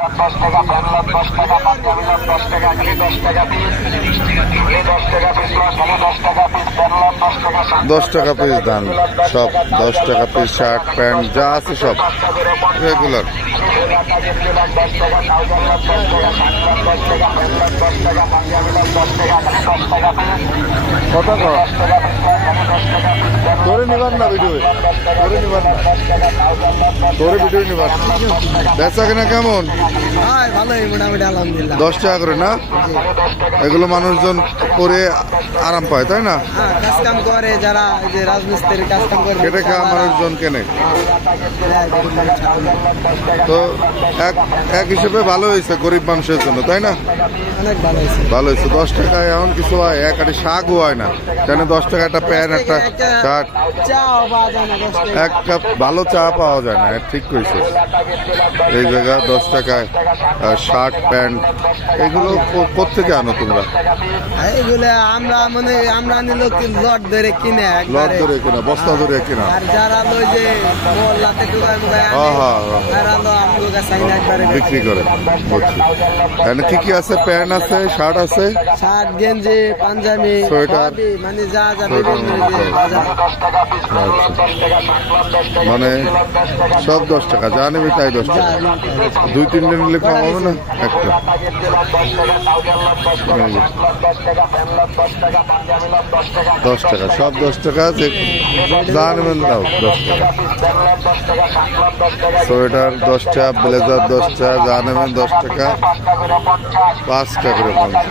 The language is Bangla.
10 টাকা ফ্যানলাম 10 টাকা পাঞ্জাবিলাম 10 টাকা খালি 10 টাকা পিস 10 টাকা পিস খালি 10 টাকা পিস ফ্যানলাম 10 টাকা 10 টাকা পিস ধান সব 10 টাকা পিস শার্ট প্যান্ট যা আছে সব রেগুলার। 10 টাকা কাউজালাম 10 টাকা শাকলাম 10 টাকা ফ্যানলাম 10 টাকা পাঞ্জাবিলাম 10 টাকা খালি 10 টাকা পিস কত কত 10 টাকা পিস খালি 10 টাকা পিস তোরে নিবার না ভিডিও তোরে নিবার না 10 টাকা কাউজালাম তোরে ভিডিও নিবার বেচা কিনা কেমন? ভালোই মোটামুটি আলহামদুলিল্লাহ। 10 টাকা করে না? এগুলো মানুষজন করে আরাম পায় তাই না? কাজ কাম করে যারা যে রাজমিস্ত্রির কাজ কাম করে কেটে খাওয়া মানুষজন কেনে তো এক হিসেবে ভালো হয়েছে গরিব মানুষের জন্য তাই না? অনেক ভালো হয়েছে। ভালো হয়েছে। 10 টাকায় এমন কিছু হয় এক আটি শাকও হয় না কেন 10 টাকা একটা প্যান্ট একটা শার্ট চাও পাওয়া যায় না 10 টাকা। এক কাপ ভালো চা পাওয়া যায় না ঠিক কইছে। এই জায়গা 10 টাকায় শার্ট প্যান্ট এগুলো কোত্থেকে আনো তোমরা? এইগুলো আমরা মানে আমরা নিল লট ধরে কিনে লট ধরে কিনা বস্তা ধরে কিনা? আর যারা লই যে মোল্লাতে টুকায় মুগায় তারা লো আমগো কাছে আইনা একবারে বিক্রি করে। বুঝছি। এখানে কি কি আছে? প্যান্ট আছে, শার্ট আছে, শার্ট গেঞ্জি পাঞ্জাবি সোয়েটার, সবই, মানে যা যা বিভিন্ন যে বাজার। মানে সব 10 টাকা যা নেবে তাই 10 টাকা। 2-3 দিন নিলে কম হবে না? একটা 10 টাকা সব 10 টাকা যে যা নেবেন দাও 10 টাকা। সোয়েটার 10 টাকা, ব্লেজার 10 টাকা, যা নেবেন 10 টাকা, 5 টাকা করে 50।